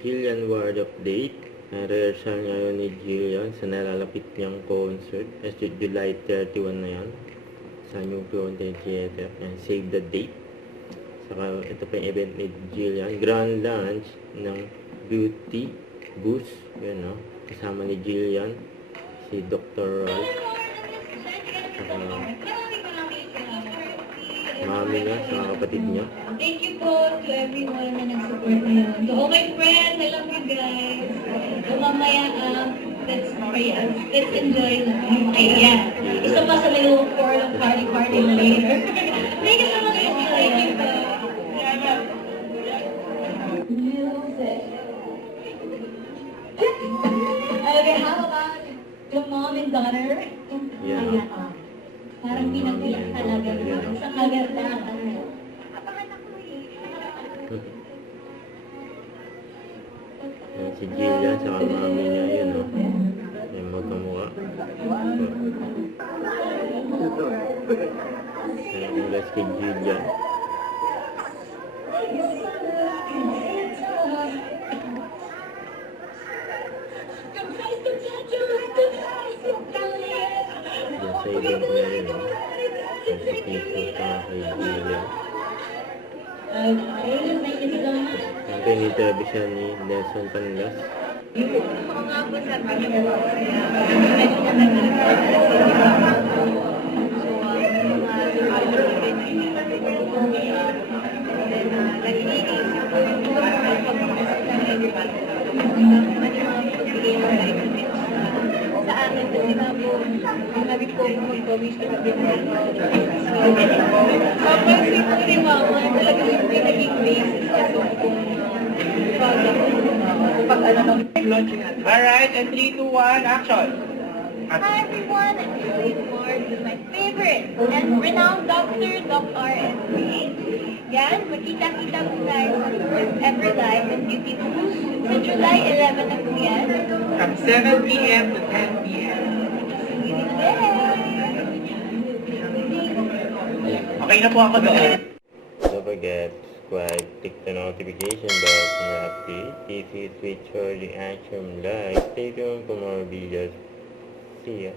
Jillian Ward update. Rehearsal ngayon ni Jillian sa nalalapit niyang concert. July 31 na yan. Sa New Frontier Theater. Save the date. Saka ito pa yung event ni Jillian. Grand launch ng Beauty Boost. Yan, no? Kasama ni Jillian. Si Dr. Ralph. Saka mami niya, saka kapatid niya. Thank you po to everyone na nag-support ngayon. To all my friends, I love you guys. So mamaya, let's enjoy. Yeah. Gusto pa sa little for the party later. Thank you so much. Thank you po. Music. Okay, how about the mom and daughter? Yeah. Parang pinag-iyak talaga. Sa kaganda. Si Jillian, saka mami niya, yun, no? Yung magkamukha. Congrats kay Jillian. Yan sa event niya, yun, no? Sa people, saka kay Jillian. Ang piniterview siya ni Nelson Panlas. Ako nga po sa pagkakasaya. Sa akin kasi nga po, sabi po mag-wish na mag-wish. Sobrang sweet ni Mama, talaga yung pinaging basis kasi kung Alright, and 3, 2, 1, action! Hi everyone, I'm Julie Ward with my favorite and renowned doctor, Dr. S.B. Yan, magkita-kita po tayo sa first ever live in Beauty Boost sa July 11 na po yan. From 7 p.m. to 10 p.m. See you there! Okay na po ako doon. Don't forget, subscribe, click the notification bell for update. This is Richard the Action Live. Stay tuned for more videos. See ya.